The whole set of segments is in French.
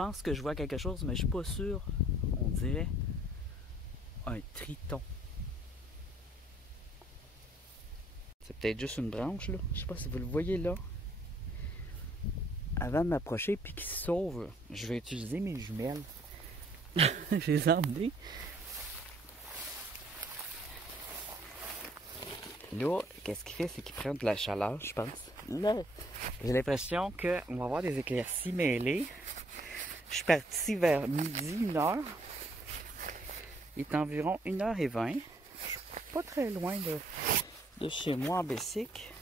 pense que je vois quelque chose, mais je suis pas sûr. On dirait un triton. C'est peut-être juste une branche, là. Je sais pas si vous le voyez là. Avant de m'approcher puis qu'il se sauve, je vais utiliser mes jumelles. Je les ai emmenées. Là, qu'est-ce qu'il fait? C'est qu'il prend de la chaleur, je pense. Là, j'ai l'impression qu'on va avoir des éclaircies mêlées. Je suis parti vers midi, 1h. Il est environ 1h20. Je suis pas très loin de chez moi en Bessic.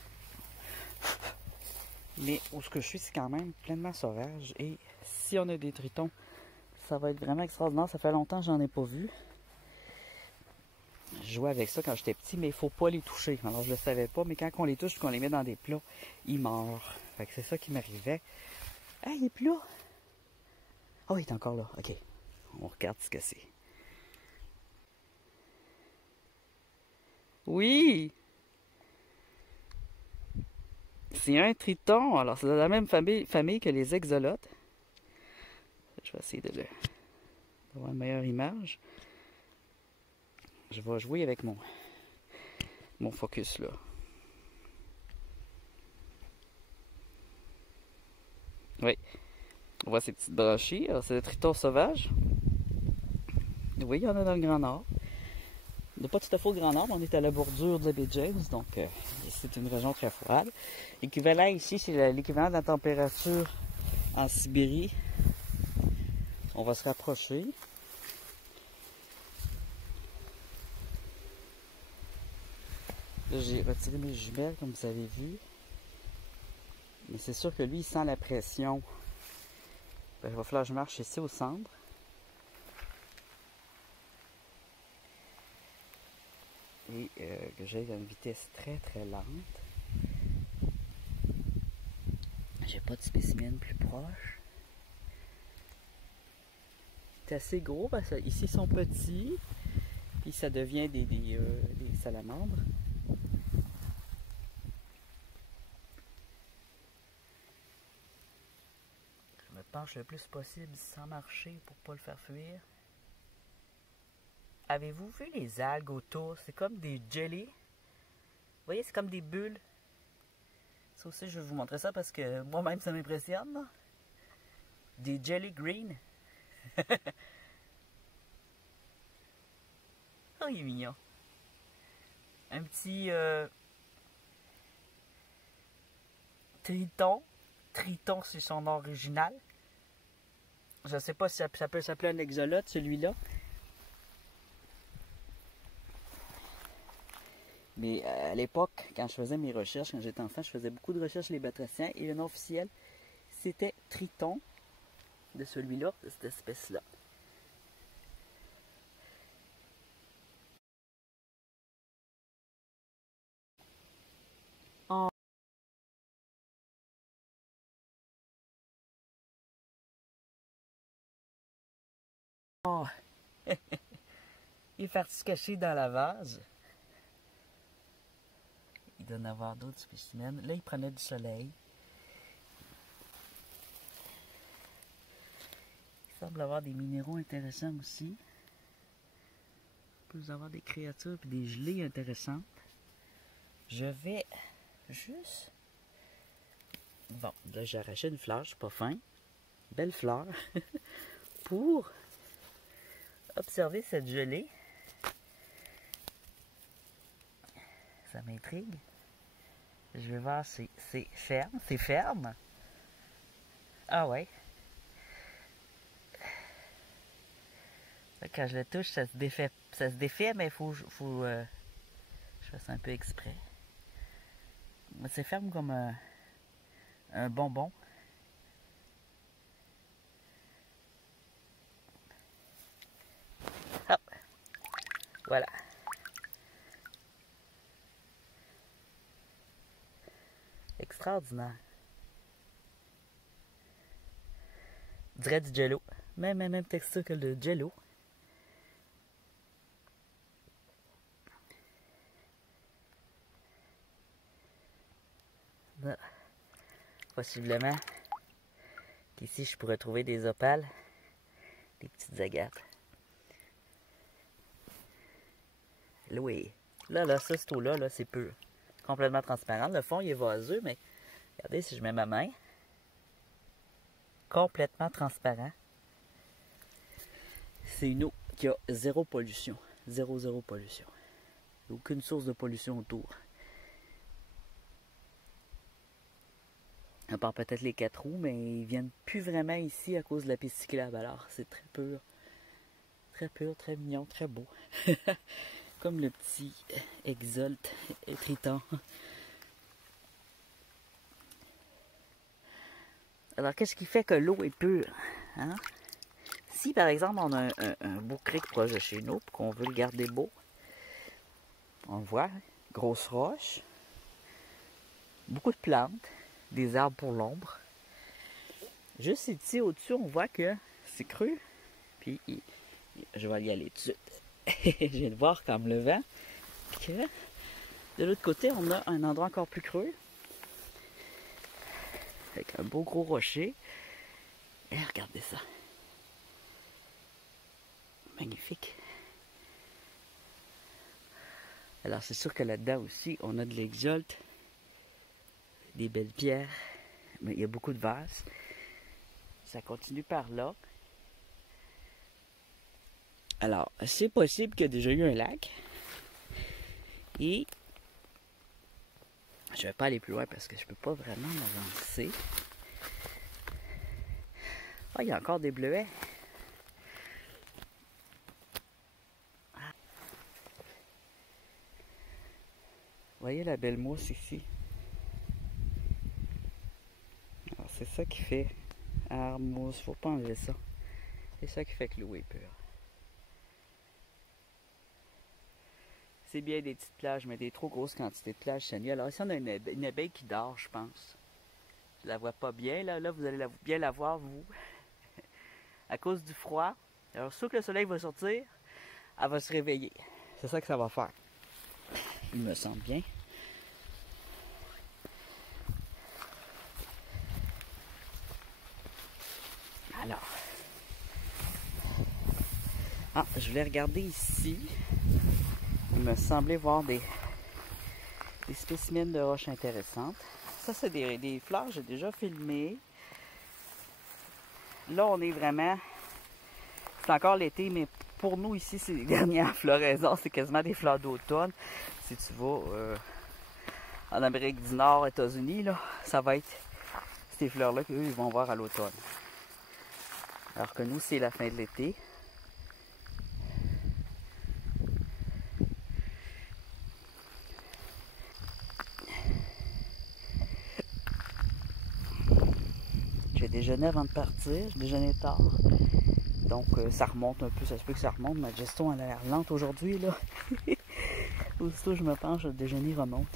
Mais où ce que je suis, c'est quand même pleinement sauvage. Et si on a des tritons, ça va être vraiment extraordinaire. Ça fait longtemps que j'en ai pas vu. Je jouais avec ça quand j'étais petit, mais il faut pas les toucher. Alors je le savais pas, mais quand on les touche, qu'on les met dans des plats, ils meurent. Fait que c'est ça qui m'arrivait. Ah, il est plus là. Oh, il est encore là. Ok. On regarde ce que c'est. Oui! C'est un triton. Alors, c'est de la même famille que les exolotes. Je vais essayer d'avoir une meilleure image. Je vais jouer avec mon focus là. Oui. On voit ces petites branchies. Alors, c'est le triton sauvage. Oui, il y en a dans le Grand Nord. On n'est pas tout à fait au Grand Nord, mais on est à la bordure de la baie James, donc c'est une région très froide. L'équivalent ici, c'est l'équivalent de la température en Sibérie. On va se rapprocher. Là, j'ai retiré mes jumelles, comme vous avez vu. Mais c'est sûr que lui, il sent la pression. Ben, il va falloir que je marche ici au centre. Et que j'aille à une vitesse très très lente. J'ai pas de spécimen plus proche. C'est assez gros parce que ici ils sont petits. Puis ça devient des salamandres. Je me penche le plus possible sans marcher pour pas le faire fuir. Avez-vous vu les algues autour? C'est comme des jelly. Vous voyez, c'est comme des bulles. Ça aussi, je vais vous montrer ça parce que moi-même, ça m'impressionne. Là. Des jelly green. Oh, il est mignon. Un petit triton. Triton, c'est son nom original. Je ne sais pas si ça peut s'appeler un exolote, celui-là. Mais à l'époque, quand je faisais mes recherches, quand j'étais enfant, je faisais beaucoup de recherches sur les batraciens. Et le nom officiel, c'était triton de celui-là, de cette espèce-là. Oh. Il est parti se cacher dans la vase. Il doit en avoir d'autres spécimens. Là, il prenait du soleil. Il semble avoir des minéraux intéressants aussi. Il peut avoir des créatures et des gelées intéressantes. Je vais juste... Bon, là, j'ai arraché une fleur, je suis pas fin. Belle fleur. Pour observer cette gelée. Ça m'intrigue. Je vais voir, c'est ferme. C'est ferme. Ah ouais. Quand je le touche, ça se défait, mais il faut je fasse un peu exprès. C'est ferme comme un bonbon. Hop. Voilà. Extraordinaire. On dirait du jello. Même texture que le jello. Là. Possiblement Ici, je pourrais trouver des opales, des petites agates. Oui. Là, ça, cette eau-là, là, c'est pur. Complètement transparent. Le fond, il est vaseux, mais regardez si je mets ma main. Complètement transparent. C'est une eau qui a zéro pollution. Zéro pollution. Aucune source de pollution autour. À part peut-être les 4 roues, mais ils viennent plus vraiment ici à cause de la piste cyclable. Alors, c'est très pur. Très pur, très mignon, très beau. Comme le petit Exolte et Triton. Alors, qu'est-ce qui fait que l'eau est pure? Hein? Si, par exemple, on a un beau cric proche de chez nous, et qu'on veut le garder beau, on le voit, hein? Grosse roche, beaucoup de plantes, des arbres pour l'ombre. Juste ici, au-dessus, on voit que c'est creux. Puis, je vais y aller tout de suite. Je viens de voir comme le vent que de l'autre côté, on a un endroit encore plus creux. Avec un beau gros rocher. Et regardez ça. Magnifique. Alors, c'est sûr que là-dedans aussi, on a de l'exolte, des belles pierres, mais il y a beaucoup de vases. Ça continue par là. Alors, c'est possible qu'il y ait déjà eu un lac. Et je ne vais pas aller plus loin parce que je ne peux pas vraiment m'avancer. Ah, il y a encore des bleuets. Voyez la belle mousse ici. Alors, c'est ça qui fait arbre, mousse, faut pas enlever ça. C'est ça qui fait que l'eau est pure. C'est bien des petites plages, mais des trop grosses quantités de plages, c'est mieux. Alors ici, on a une abeille qui dort, je pense. Je la vois pas bien, là. Là, vous allez bien la voir, vous. À cause du froid. Alors, sauf que le soleil va sortir, elle va se réveiller. C'est ça que ça va faire. Il me semble bien. Alors. Ah, je voulais regarder ici. Il me semblait voir des spécimens de roches intéressantes. Ça, c'est des fleurs, j'ai déjà filmé. Là, on est vraiment... C'est encore l'été, mais pour nous, ici, c'est les dernières floraisons. C'est quasiment des fleurs d'automne. Si tu vas en Amérique du Nord, États-Unis, là, ça va être ces fleurs-là qu'eux, ils vont voir à l'automne. Alors que nous, c'est la fin de l'été. J'ai déjeuné avant de partir, je déjeunais tard. Donc ça remonte un peu, ça se peut que ça remonte. Ma gestion elle a l'air lente aujourd'hui là. Aussitôt je me penche, le déjeuner remonte.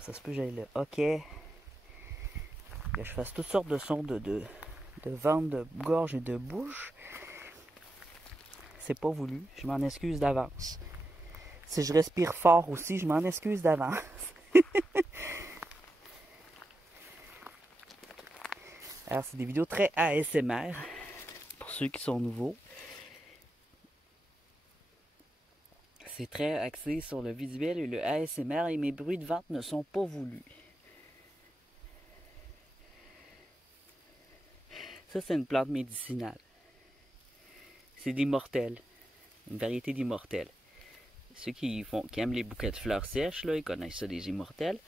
Ça se peut que j'aille le hockey. Que je fasse toutes sortes de sons de ventre, de gorge et de bouche. C'est pas voulu, je m'en excuse d'avance. Si je respire fort aussi, je m'en excuse d'avance. Alors, c'est des vidéos très ASMR, pour ceux qui sont nouveaux. C'est très axé sur le visuel et le ASMR, et mes bruits de ventre ne sont pas voulus. Ça, c'est une plante médicinale. C'est d'immortelles, une variété d'immortelles. Ceux qui aiment les bouquets de fleurs sèches, là, ils connaissent ça, des immortelles.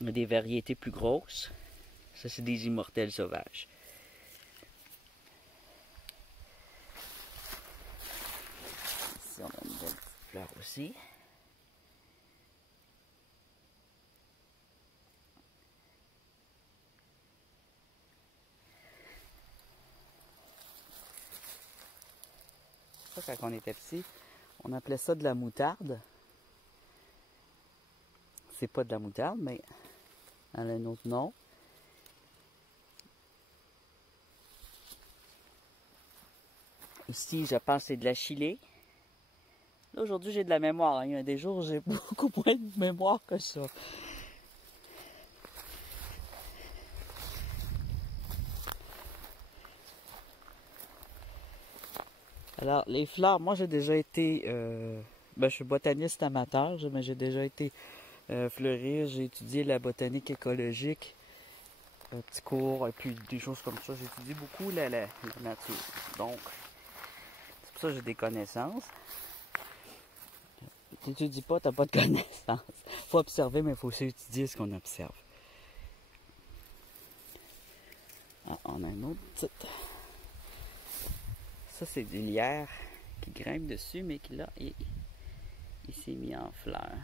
Il y a des variétés plus grosses. Ça, c'est des immortelles sauvages. Ici, on a une belle petite fleur aussi. Ça, quand on était petit, on appelait ça de la moutarde. C'est pas de la moutarde, mais elle a un autre nom. Ici, je pense que c'est de la chilée. Là, aujourd'hui, j'ai de la mémoire. Il y a des jours, j'ai beaucoup moins de mémoire que ça. Alors, les fleurs, moi j'ai déjà été, je suis botaniste amateur, mais j'ai déjà été fleurir, j'ai étudié la botanique écologique, un petit cours, et puis des choses comme ça. J'étudie beaucoup la nature. Donc, c'est pour ça que j'ai des connaissances. Si tu dis pas, t'as pas de connaissances. Faut observer, mais il faut aussi étudier ce qu'on observe. Ah, on a un autre petit. Ça, c'est du lierre qui grimpe dessus, mais qui là, il s'est mis en fleurs.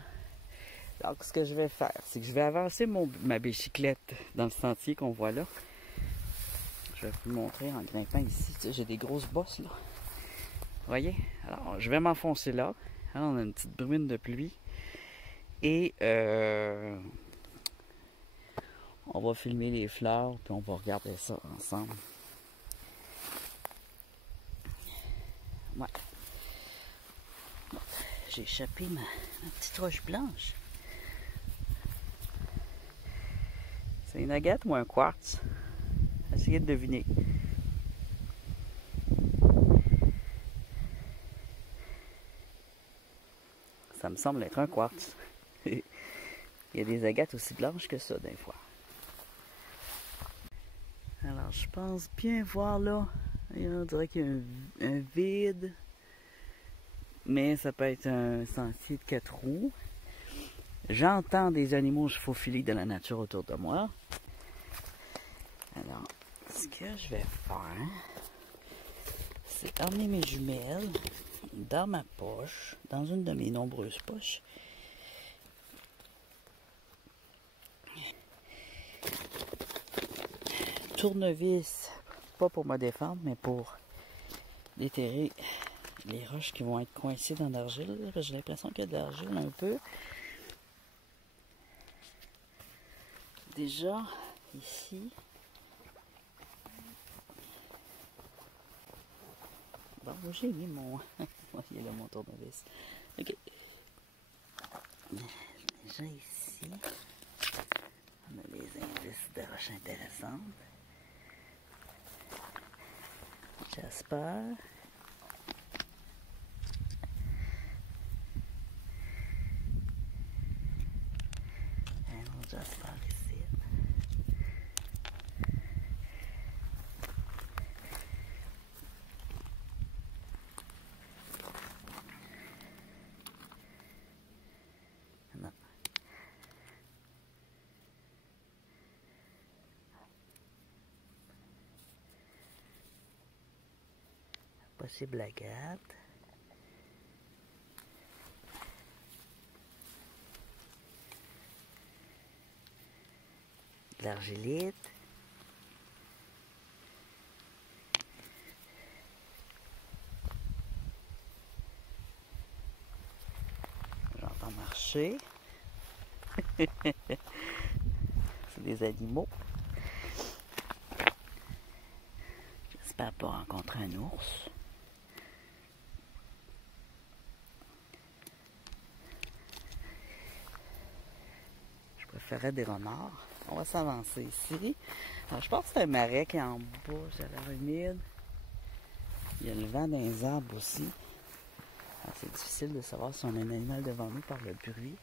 Donc, ce que je vais faire, c'est que je vais avancer ma bicyclette dans le sentier qu'on voit là. Je vais vous montrer en grimpant ici. J'ai des grosses bosses là. Vous voyez? Alors, je vais m'enfoncer là. Alors, on a une petite bruine de pluie. Et on va filmer les fleurs, puis on va regarder ça ensemble. Ouais. Bon, j'ai échappé ma petite roche blanche. C'est une agate ou un quartz? Essayez de deviner. Ça me semble être un quartz. Il y a des agates aussi blanches que ça, des fois. Alors, je pense bien voir là. On dirait qu'il y a un vide. Mais ça peut être un sentier de 4 roues. J'entends des animaux se faufiler de la nature autour de moi. Alors, ce que je vais faire, c'est emmener mes jumelles dans ma poche, dans une de mes nombreuses poches. Tournevis, pas pour me défendre, mais pour déterrer les roches qui vont être coincées dans l'argile. J'ai l'impression qu'il y a de l'argile un peu. Déjà, ici, bon, j'ai mis mon... il y a là mon tournevis. Ok. Déjà ici, on a des indices de roches intéressantes. Jasper. Un autre Jasper ici. Non. Possible agate. De l'argilite. J'entends marcher. C'est des animaux. J'espère pas rencontrer un ours. Je préférais des renards. On va s'avancer ici. Alors, je pense que c'est un marais qui est en bas, ça a l'air humide. Il y a le vent dans les arbres aussi. C'est difficile de savoir si on a un animal devant nous par le bruit.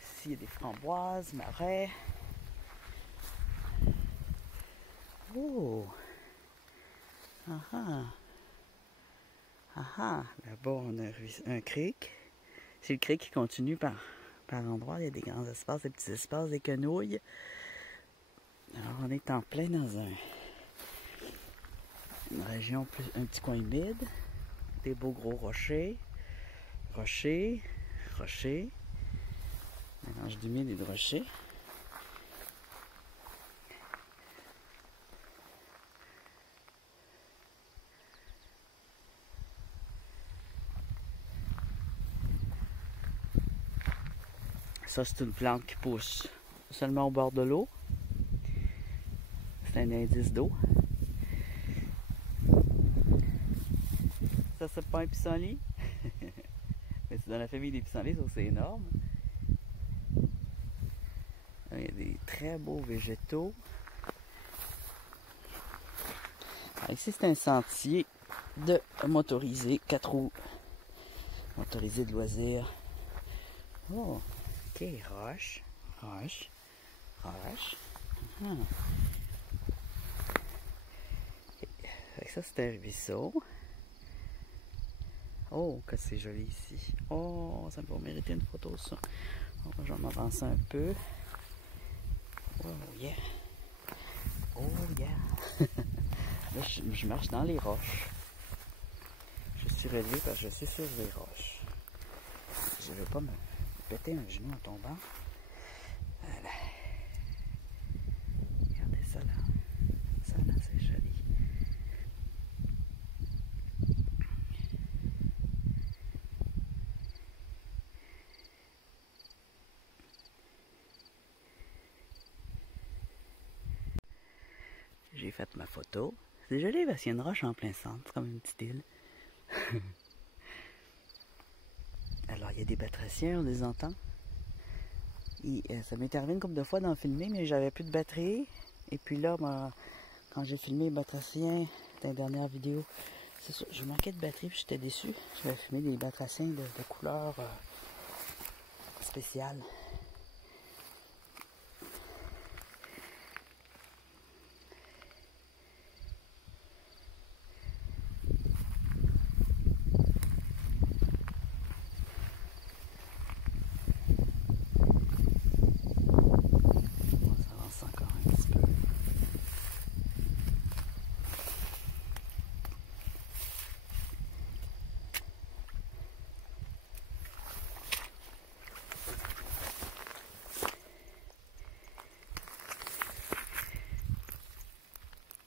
Ici, il y a des framboises, marais. Oh! Ah ah! Ah ah! Là-bas, on a un creek. C'est le creek qui continue par endroits. Il y a des grands espaces, des petits espaces, des quenouilles. Alors, on est en plein dans une région, un petit coin humide. Des beaux gros rochers. Rochers. Rochers. Mélange d'humide et de rochers. Ça, c'est une plante qui pousse seulement au bord de l'eau. C'est un indice d'eau. Ça, c'est pas un pissenlit. Mais c'est dans la famille des pissenlits, ça c'est énorme. Il y a des très beaux végétaux. Alors, ici, c'est un sentier de motorisé, 4 roues, motorisé de loisirs. Oh, ok, roche, roche, roche. Ah. Ça, c'était un ruisseau. Oh, que c'est joli ici. Oh, ça va mériter une photo, ça. Oh, je vais m'avancer un peu. Oh, yeah. Oh, yeah. Là, je marche dans les roches. Je suis relevé parce que je suis sur les roches. Je ne veux pas me péter un genou en tombant. Voilà. Regardez ça là. Ça là, c'est joli. J'ai fait ma photo. C'est joli parce qu'il y a une roche en plein centre. C'est comme une petite île. Alors, il y a des batraciens, on les entend. Et, ça m'est arrivé une couple de fois d'en filmer, mais j'avais plus de batterie. Et puis là, moi, quand j'ai filmé les batraciens dans la dernière vidéo, c'est ça, je manquais de batterie, puis j'étais déçu. J'avais filmé des batraciens de couleur spéciale.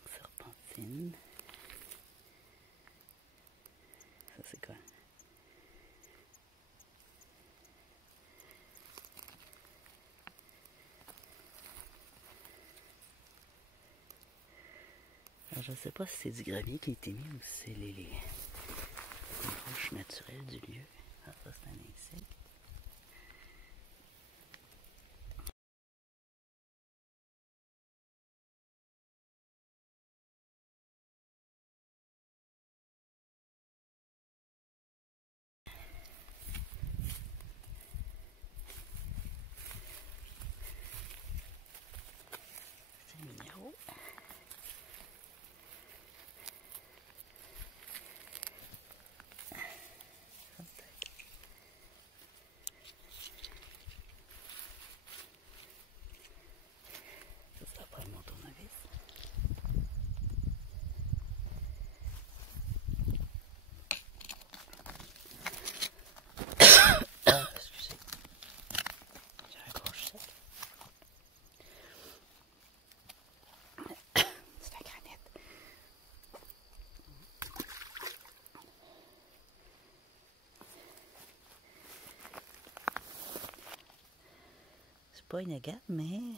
Serpentine. Ça c'est quoi? Alors, je ne sais pas si c'est du gravier qui a été mis ou si c'est les roches naturelles du lieu. Ah, ça c'est un insecte. C'est un minéraux. Ça c'est après mon tournevis. Excusez. J'ai un gros sec. C'est la granite. C'est pas une agate, mais il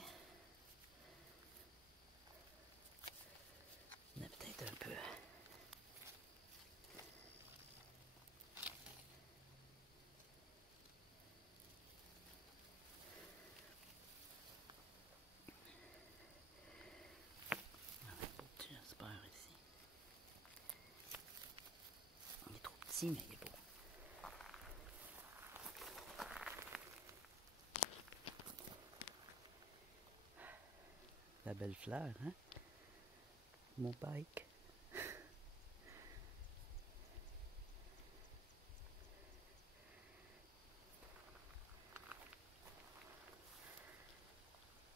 y en a peut-être un peu. J'espère ici. Il est trop petit, mais il est beau. La belle fleur, hein? Mon bike.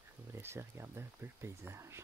Je vais vous laisser regarder un peu le paysage.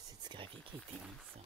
C'est du gravier qui a été mis, ça.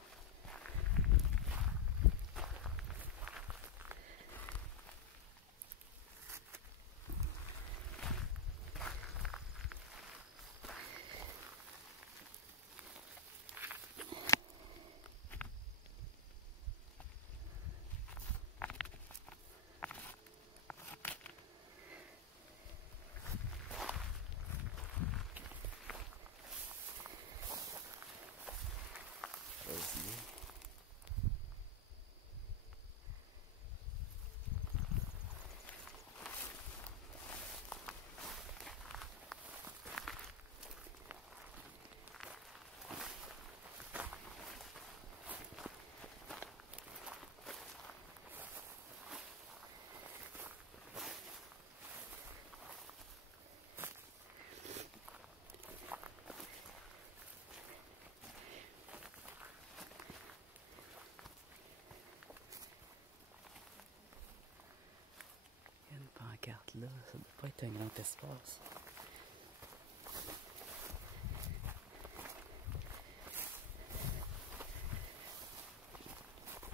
Ça ne doit pas être un grand espace.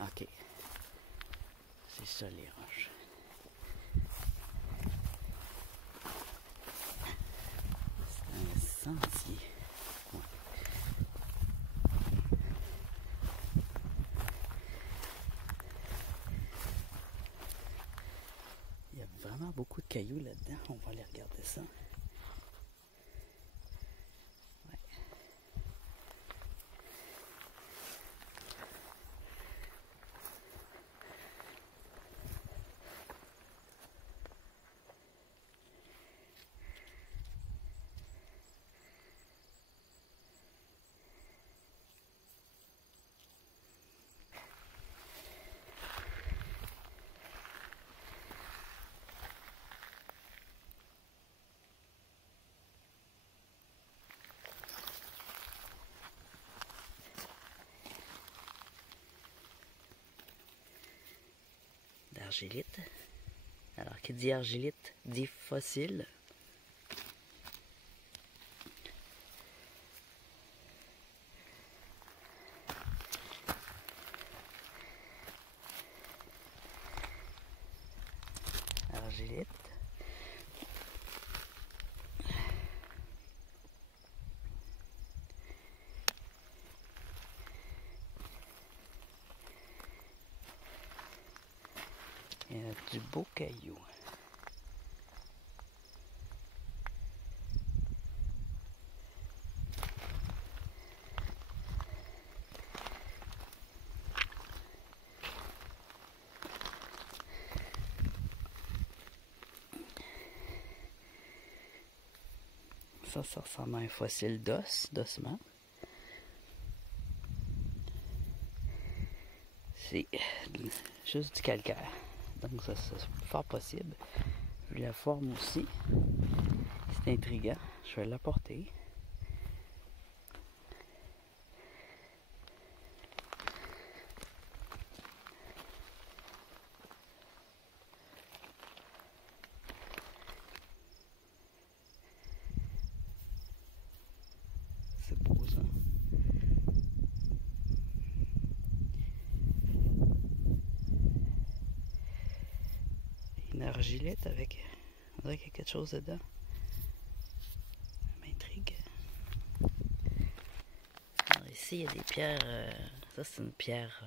Ok. C'est ça les roches. C'est un sentier. Ouais. Il y a vraiment beaucoup de cailloux là-dedans. On va aller regarder ça. Ouais. D'argilite. Alors, qui dit argilite dit fossile. Argilite. Il y a du beau caillou. Ça ressemble à un fossile d'ossement. C'est juste du calcaire. Donc ça c'est fort possible. Vu la forme aussi. C'est intriguant. Je vais l'apporter. C'est beau ça. Une argilette avec... On dirait qu'il y a quelque chose dedans. Ça m'intrigue. Alors ici, il y a des pierres... ça, c'est une pierre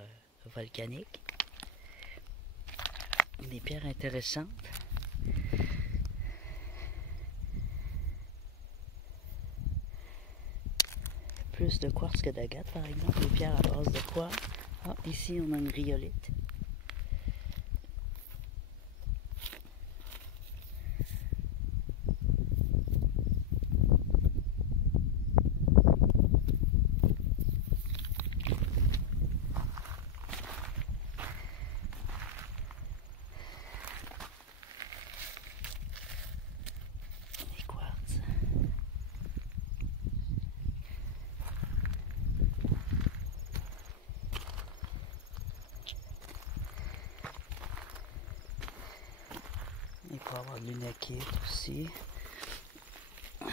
volcanique. Des pierres intéressantes. Plus de quartz que d'agate, par exemple. Des pierres à base de quartz. Ah, ici, on a une rhyolite. Il peut y avoir de l'unakite aussi. Ça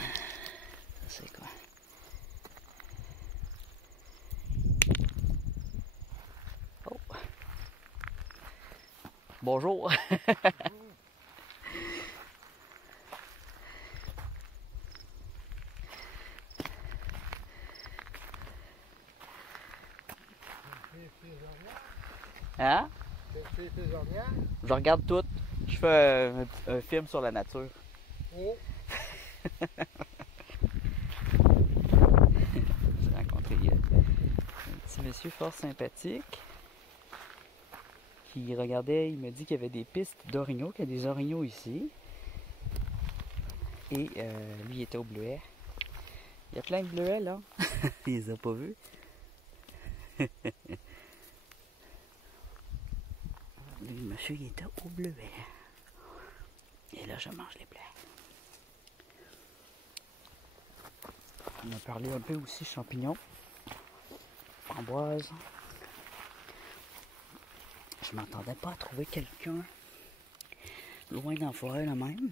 c'est quoi? Oh! Bonjour! Hein? Je regarde tout. Je fais un film sur la nature. Oh. J'ai rencontré un petit monsieur fort sympathique qui regardait, il me dit qu'il y avait des pistes d'orignaux, qu'il y a des orignaux ici. Et lui, il était au bleuet. Il y a plein de bleuets là. Il les a pas vus. Le monsieur, il était au bleuet. Et là, je mange les bleuets. On a parlé un peu aussi champignons, framboises. Je m'attendais pas à trouver quelqu'un loin dans la forêt là même.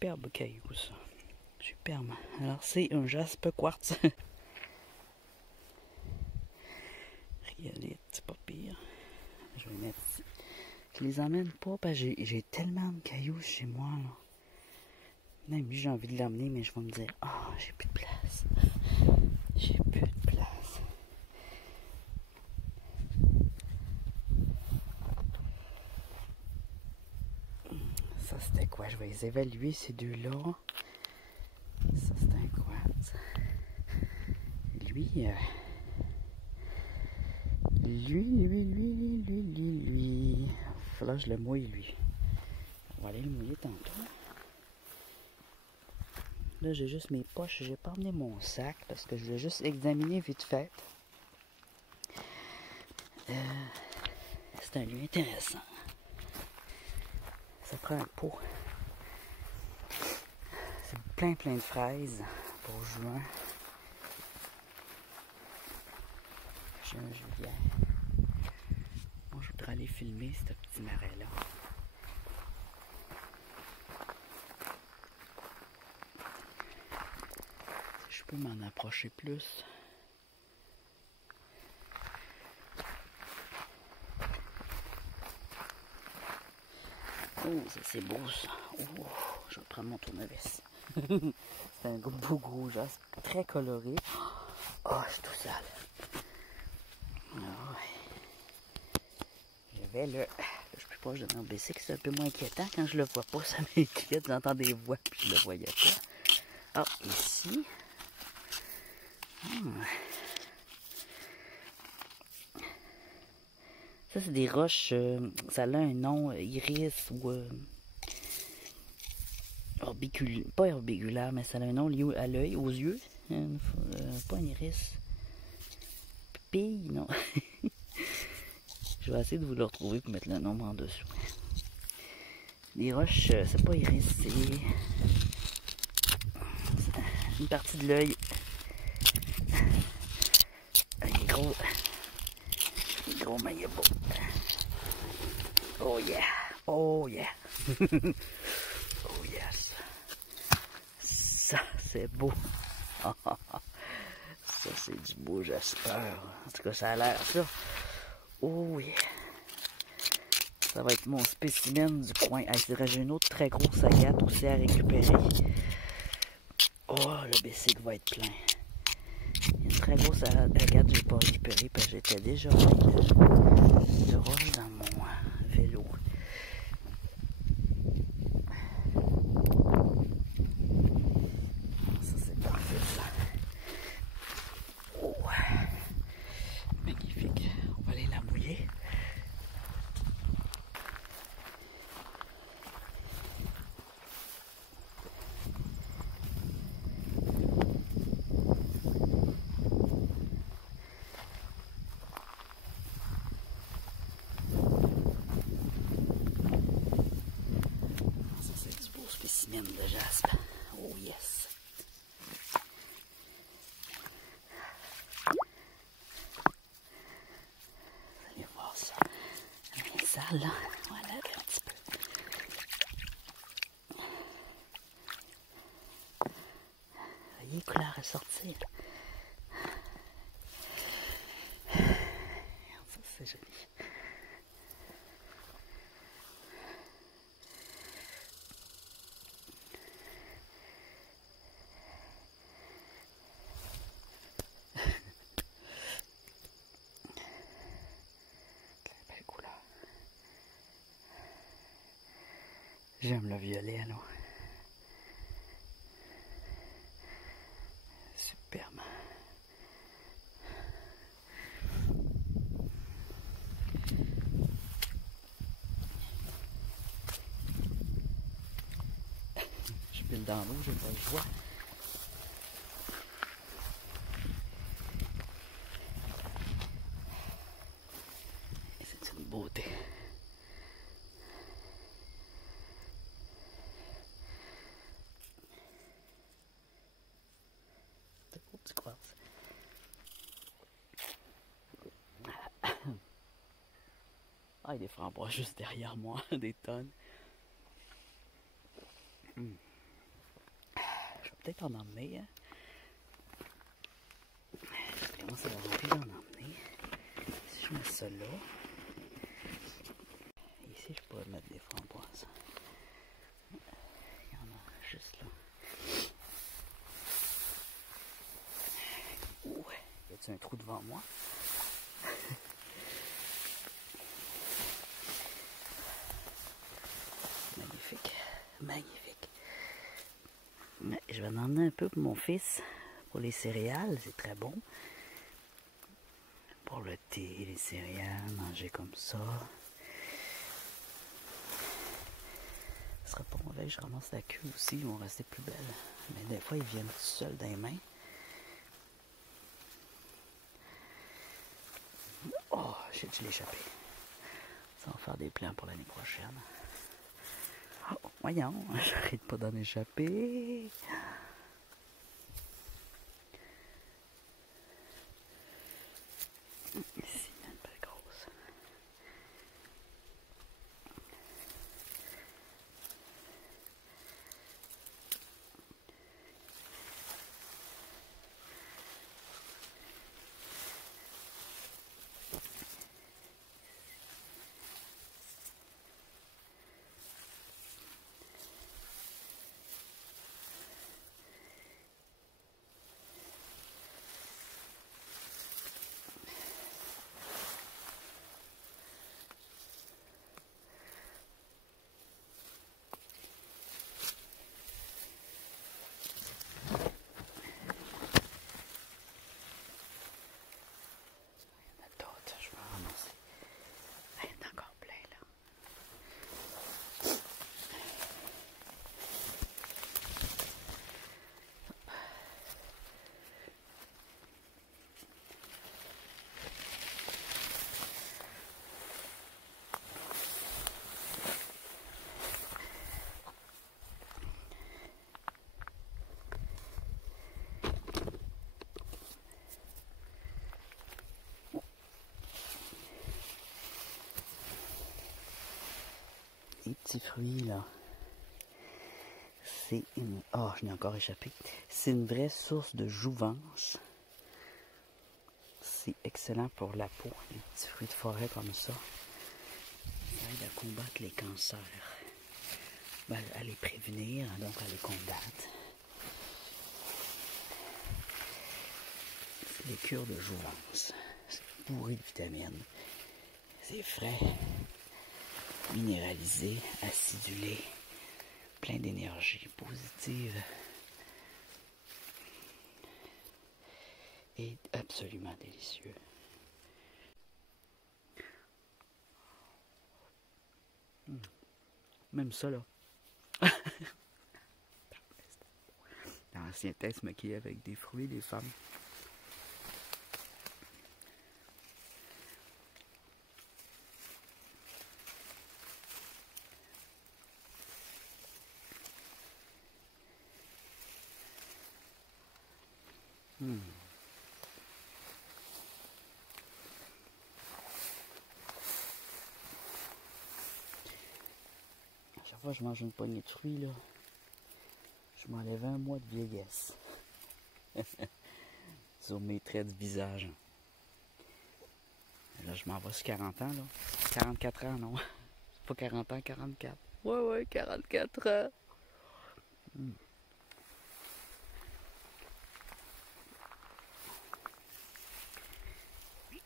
superbe caillou, ça. Superbe. Alors, c'est un jaspe quartz. Rhyolite, c'est pas pire. Je vais mettre ici. Je les emmène pas parce que j'ai tellement de cailloux chez moi, là. Même lui, j'ai envie de l'emmener, mais je vais me dire, oh, j'ai plus de place. J'ai plus de place. Ça, c'était quoi? Je vais les évaluer, ces deux-là. Ça, c'est un quartz. Lui, lui. Faudra que je le mouille, lui. On va aller le mouiller tantôt. Là, j'ai juste mes poches. J'ai pas emmené mon sac parce que je voulais juste examiner vite fait. C'est un lieu intéressant. Ça prend un pot. C'est plein de fraises pour juin. Juin-juillet. Moi, je voudrais aller filmer ce petit marais-là. Si je peux m'en approcher plus. Oh, ça c'est beau ça. Oh, je vais prendre mon tournevis. C'est un beau gros jaspe, très coloré. Oh, je suis tout sale. Ah ouais. J'avais le... Je suis plus proche de mon BC, c'est un peu moins inquiétant. Quand je le vois pas, ça m'inquiète. J'entends des voix, puis je le voyais pas. Ah, ici. Ça, c'est des roches, ça a un nom, iris ou pas orbiculaire, mais ça a un nom lié à l'œil, aux yeux. Pas un iris. Pupille, non. Je vais essayer de vous le retrouver pour mettre le nom en dessous. Des roches, c'est pas iris, c'est une partie de l'œil. Un gros maillot. Oh yeah! Oh yeah! Oh yes! Ça, c'est beau! Ça, c'est du beau j'espère. En tout cas, ça a l'air ça. Oh yeah! Ça va être mon spécimen du coin. J'ai une autre très grosse agate aussi à récupérer. Oh, le bicycle va être plein. Il y a une très grosse agate que je n'ai pas récupérée parce que j'étais déjà de roche dans mon vélo. Ça, c'est parfait, ça. Oh, magnifique. On va aller la mouiller. Spécimen de jaspe. Oh yes! Vous allez voir ça. Bien sale, là. Voilà, un petit peu. Vous voyez, couleur à sortir. Ça, c'est joli. J'aime le violet, là. Superbe. Je pile dans l'eau, j'ai pas le choix. C'est une beauté. Tu crois? Ah, il y a des framboises juste derrière moi, des tonnes. peut-être en emmener. Hein? Je commence à avoir envie d'en emmener. Si je mets ça là. Ici, je pourrais mettre des framboises. Il y en a juste là. Ouais. Y a-t-il un trou devant moi? Magnifique. Magnifique. Je vais en emmener un peu pour mon fils. Pour les céréales, c'est très bon. Pour le thé, les céréales, manger comme ça. Ce serait pas mauvais que je ramasse la queue aussi, ils vont rester plus belles. Mais des fois, ils viennent tout seuls dans les mains. Oh, j'ai dû l'échapper. Ça va faire des plans pour l'année prochaine. Oh, voyons, j'arrête pas d'en échapper. Ici, il y a une belle grosse. Les petits fruits là, c'est une... Oh, je n'ai encore échappé. C'est une vraie source de jouvence. C'est excellent pour la peau, les petits fruits de forêt comme ça. Ça aide à combattre les cancers. Ben, à les prévenir, donc à les combattre. C'est des cures de jouvence. C'est bourré de vitamines. C'est frais, minéralisé, acidulé, plein d'énergie positive. Et absolument délicieux. Même ça, là. Dans l'ancien temps, se maquiller avec des fruits, les femmes. À chaque fois que je mange une poignée de fruits, là, je m'enlève un mois de vieillesse. Sur mes traits du visage. Là, je m'en vais sur 40 ans, là. 44 ans, non. C'est pas 40 ans, 44. Ouais, 44 ans.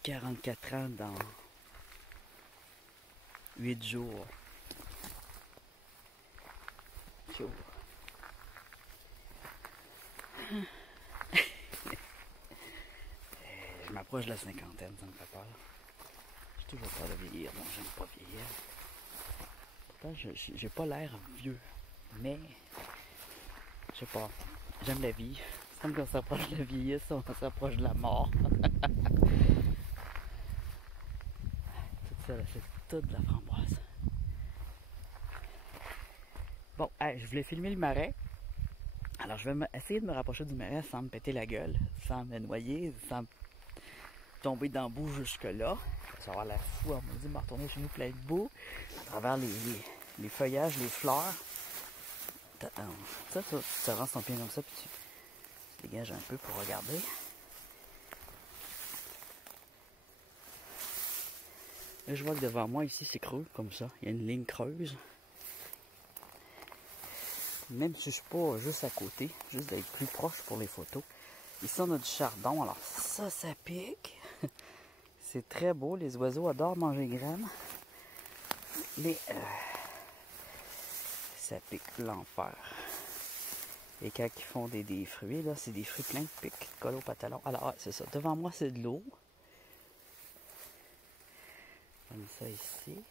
44 ans dans 8 jours. Chaud. Je m'approche de la cinquantaine, ça me fait peur. J'ai toujours peur de vieillir, donc j'aime pas vieillir. Pourtant, j'ai pas l'air vieux, mais je sais pas, j'aime la vie. Comme qu'on s'approche de la vieillesse, on s'approche de la mort. Tout ça, c'est tout de la framboise. Bon, je voulais filmer le marais. Alors, je vais essayer de me rapprocher du marais sans me péter la gueule, sans me noyer, sans tomber dans le bout jusque-là. Ça va avoir l'air fou, on m'a dit de me retourner chez nous plein de boue, à travers les feuillages, les fleurs. Tu avances ton pied comme ça, puis tu dégages un peu pour regarder. Là, je vois que devant moi, ici, c'est creux, comme ça. Il y a une ligne creuse. Même si je suis pas juste à côté, juste d'être plus proche pour les photos. Ici, on a du chardon. Alors, ça pique. C'est très beau. Les oiseaux adorent manger les graines. Mais, ça pique l'enfer. Et quand ils font des fruits, là, c'est des fruits pleins de pics qui collent au pantalon. Alors, c'est ça. Devant moi, c'est de l'eau. Comme ça ici.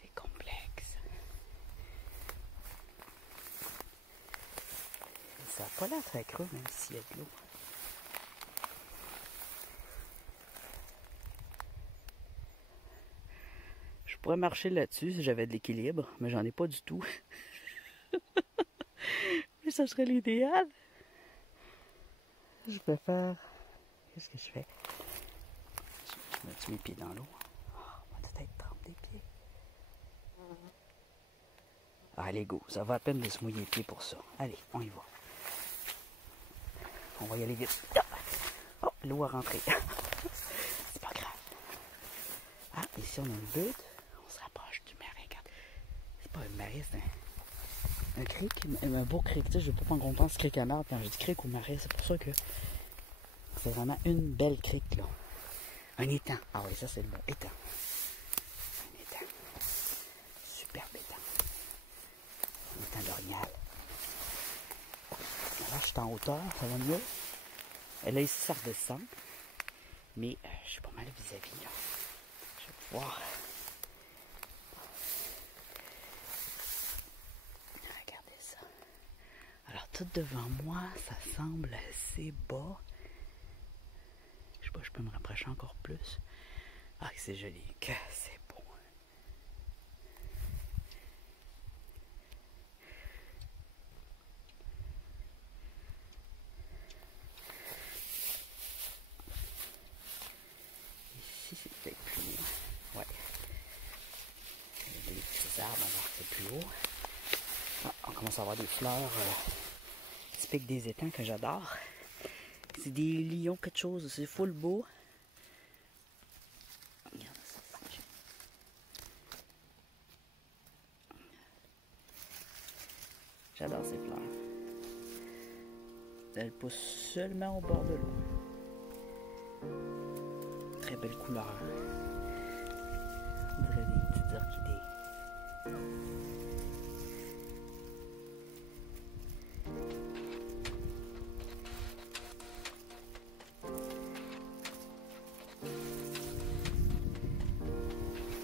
C'est complexe. Ça n'a pas l'air très creux, même s'il y a de l'eau. Je pourrais marcher là-dessus si j'avais de l'équilibre, mais j'en ai pas du tout. Mais ça serait l'idéal. Je préfère... Qu'est-ce que je fais? Je mets mes pieds dans l'eau. Oh, on va peut-être tremper les pieds. Allez, go. Ça va à peine de se mouiller les pieds pour ça. Allez, on y va. On va y aller vite. Oh, l'eau a rentré. C'est pas grave. Ah, ici, on a une butte. On se rapproche du marais. Regarde. C'est pas un marais, c'est un cric. Un beau cric. Tu sais, je ne veux pas prendre qu'on pense cric à marde quand je dis cric ou marais. C'est pour ça que c'est vraiment une belle cric, là. Un étang. Ah oui, ça, c'est le mot. Étang. Un étang. Superbe étang. Un étang d'orignal. Là, je suis en hauteur, ça va mieux. Et là, ici, ça redescend. Mais je suis pas mal vis-à-vis, là. Je vais pouvoir... Regardez ça. Alors, tout devant moi, ça semble assez bas. Je sais pas, je peux me rapprocher encore plus. Ah, c'est joli. Que c'est beau. Ici, c'est peut-être plus haut. Ouais. Il y a des petits arbres, alors c'est plus haut. Ah, on commence à avoir des fleurs typiques des étangs que j'adore. C'est des lions, quelque chose. C'est full beau. Regarde ça. J'adore ces fleurs. Elles poussent seulement au bord de l'eau. Très belle couleur. On dirait des petites orchidées.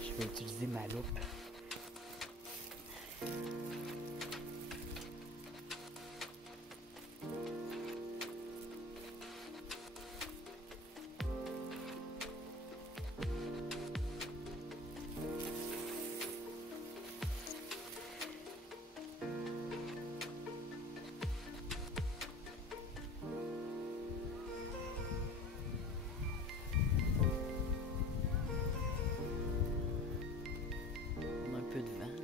Je vais utiliser ma loupe. De vent.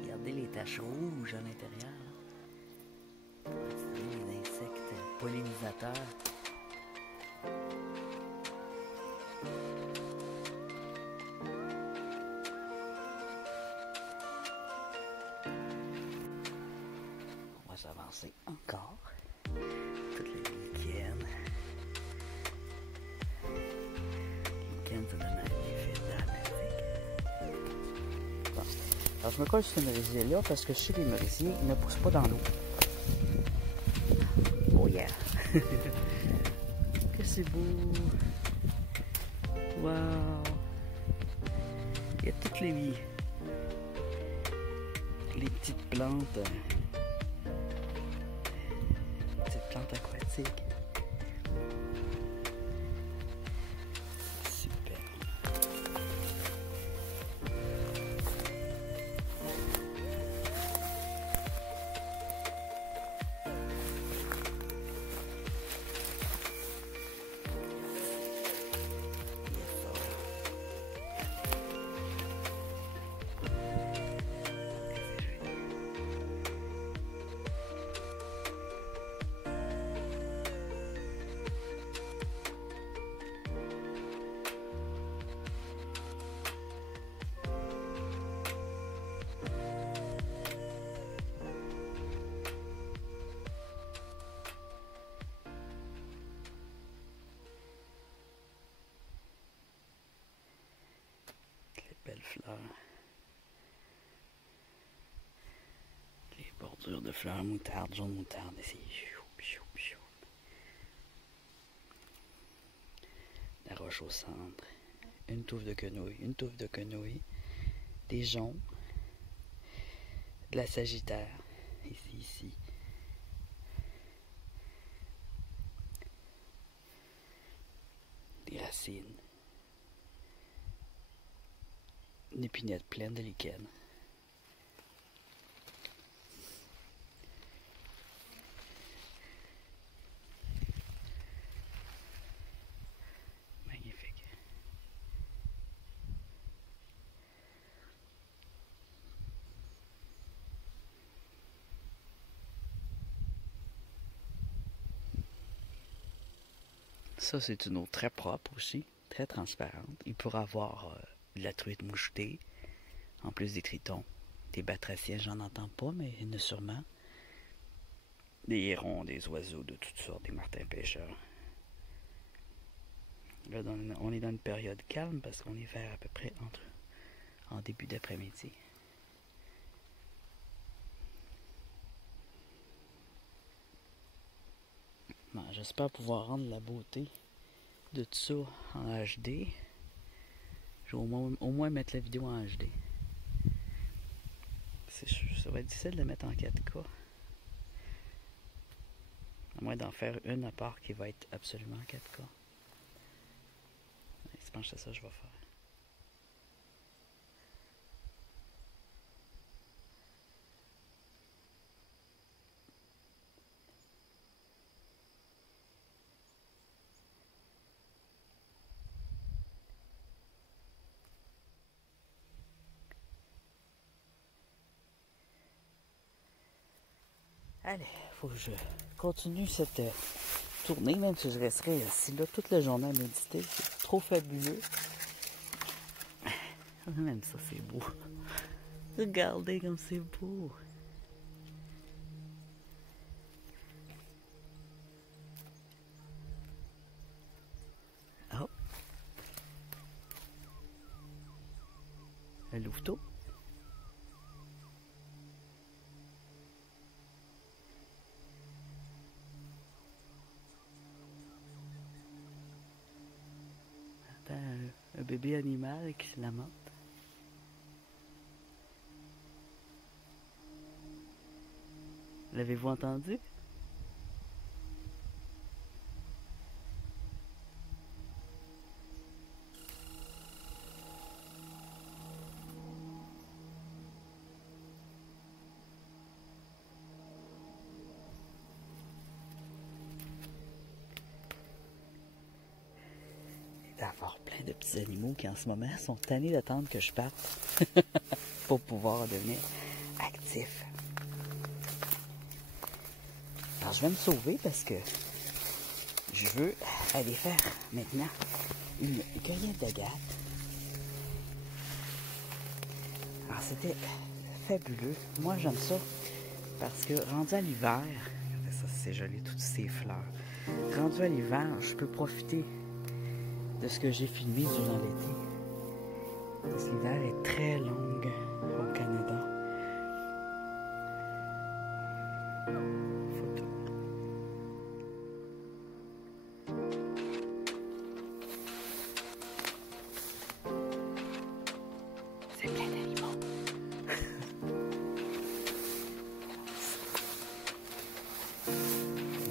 Regardez les taches rouges à l'intérieur. Pour attirer les insectes pollinisateurs. On va s'avancer encore. Toutes les week-ends. Ça donne un effet dramatique. Bon. Alors je me colle sur ce merisier là parce que je sais que les merisiers ne poussent pas dans l'eau. Oh yeah! Que c'est beau! Wow! Il y a toutes les petites plantes. Petites plantes aquatiques. fleurs. Les bordures de fleurs moutarde, jaune moutarde ici. La roche au centre. Une touffe de quenouille, des joncs, de la sagittaire, ici. Des racines. Une épinette pleine de lichen. Magnifique. Ça, c'est une eau très propre aussi, très transparente. Il pourra avoir de la truite mouchetée, en plus des tritons. Des batraciens, j'en entends pas, mais il y en a sûrement. Des hérons, des oiseaux de toutes sortes, des martins pêcheurs. Là, on est dans une période calme parce qu'on est vers à peu près en début d'après-midi. Bon, j'espère pouvoir rendre la beauté de tout ça en HD. Je vais au moins mettre la vidéo en HD. Ça va être difficile de la mettre en 4K. À moins d'en faire une à part qui va être absolument en 4K. Je pense que c'est ça que je vais faire. Allez, faut que je continue cette tournée, même si je resterai assis là toute la journée à méditer. C'est trop fabuleux. Même ça, c'est beau. Regardez comme c'est beau. Oh. Un louveteau. Un bébé animal qui se lamente. L'avez-vous entendu? D'avoir plein de petits animaux qui en ce moment sont tannés d'attendre que je parte pour pouvoir devenir actif. Alors je vais me sauver parce que je veux aller faire maintenant une cueillette d'agates. Alors c'était fabuleux. Moi j'aime ça parce que rendu à l'hiver, ça c'est joli toutes ces fleurs. Rendu à l'hiver, je peux profiter de ce que j'ai filmé durant l'été. Parce que l'hiver est très long au Canada. Photo. C'est plein d'animaux.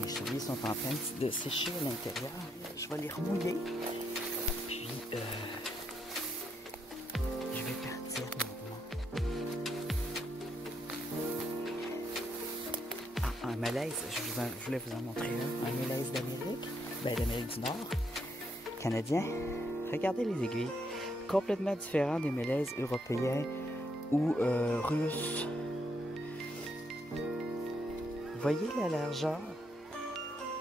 Les souliers sont en train de sécher à l'intérieur. Je vais les remouiller. Puis, je vais partir maintenant. Ah, un malaise. Je voulais vous en montrer un malaise d'Amérique. Ben, d'Amérique du Nord. Canadien. Regardez les aiguilles. Complètement différent des malaises européens ou russes. Vous voyez la largeur?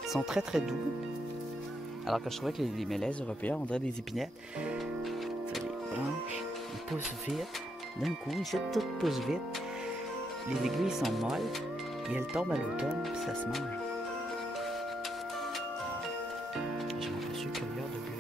Ils sont très très doux. Alors que je trouvais que les mélèzes européens, on dirait des épinettes. Ça les branche, ils poussent vite. D'un coup, ici, tout pousse vite. Les aiguilles sont molles, et elles tombent à l'automne, puis ça se mange. J'en suis cueilleur de bleuets.